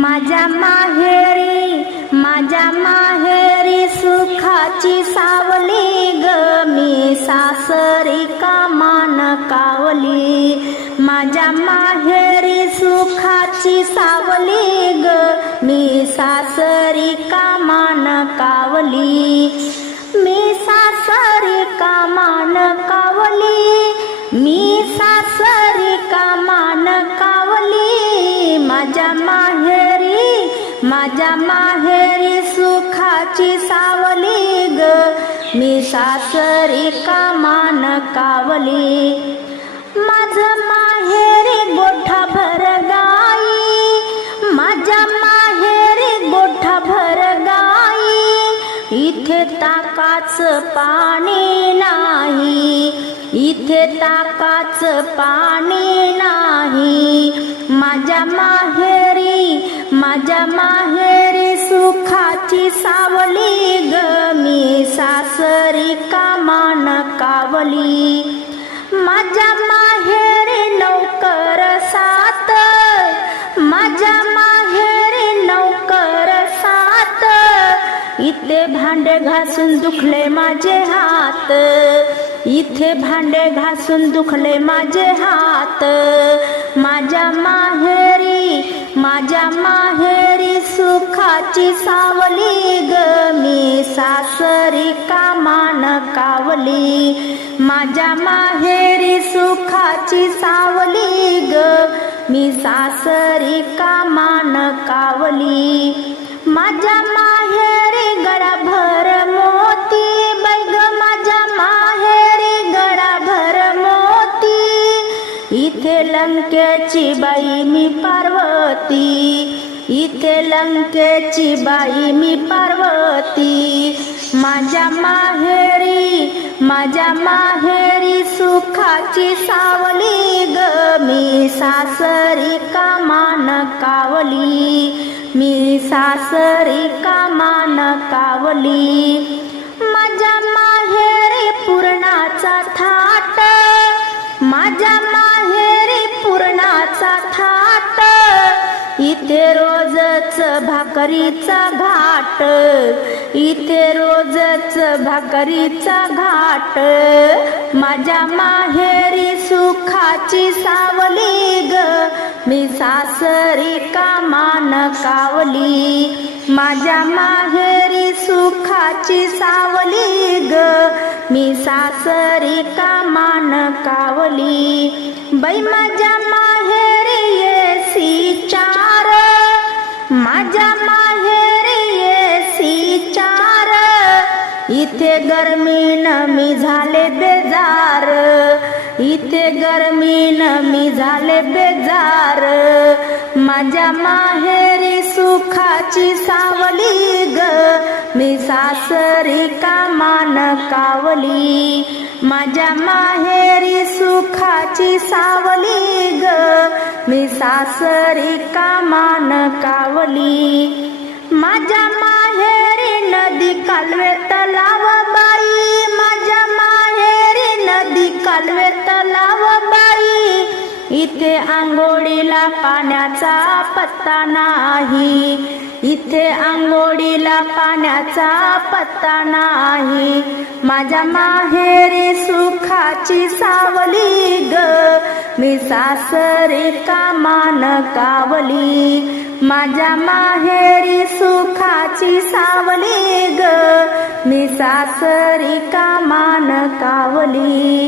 माझ्या माहेरी माझ्या माहेरी सुखाची सावली ग. मी सासरी कामान कावली? माझ्या माहेरी सुखाची सावली ग. मी सासरी कामान कावली? मी सासरी कामान कावली? मी सासरी कामान माझ्या माहेरी सुखाची सावली ग. मी सासरी कामान कावली. माझं माहेरी गोठा भर गाई. माझ्या माहेरी गोठा भर गाई. इथे ताकाच पाणी नाही. इथे ताकाच पाणी नाही. माझ्या माहेरी माझ्या माहेरी सुखाची सावली ग. मी सासरी कामान कावली. माझ्या माहेरी नौकर सात. माझ्या माहेरी नौकर सात. इथे भांडे घासून दुखले माझे हात. इथे भांडे घासून दुखले माझे हात. माझ्या माहेरी माझ्या माहेरी सुखाची सावली ग. मी सासरी कामान कावली. माझ्या माहेरी सुखाची सावली ग. मी सासरी कामान कावली. माझ्या इथे लंकेची बाई मी पार्वती. इथे लंकेची बाई मी पार्वती. माझ्या माहेरी माझ्या माहेरी सुखाची सावली ग. मी सासरी कामान कावली. मी सासरी कामान कावली. माझ्या माहेरी पूर्णाचा पूर्णाचा थाट. इथे रोजच भाकरीचा घाट. इथे रोजच भाकरीचा घाट. माझ्या माहेरी सुखाची सावली ग. मी सासरी कामान कावली. माझ्या माहेरी सुखाची सावली ग. मी सासरी कामान कावली. बाई माझ्या इथे गर्मीन मी झाले बेजार. इथे गर्मीन मी झाले बेजार. माझ्या माहेरी सुखाची सावली ग. मी सासरी कामान कावली. माझ्या माहेरी सुखाची सावली ग. मी सासरी कामान कावली. माझ्या नदी कालवे तलाव बाई माझ्या माहेरी नदी कालवे तलाव बाई. इथे आंघोळीला पाण्याचा पत्ता नाही. इथे आंघोळीला पाण्याचा पत्ता नाही. माझ्या माहेरी सुखाची सावली ग. मी सासरी कामान कावली. माझ्या माहेरी सुखाची सावली ग. मी सासरी कामान कावली.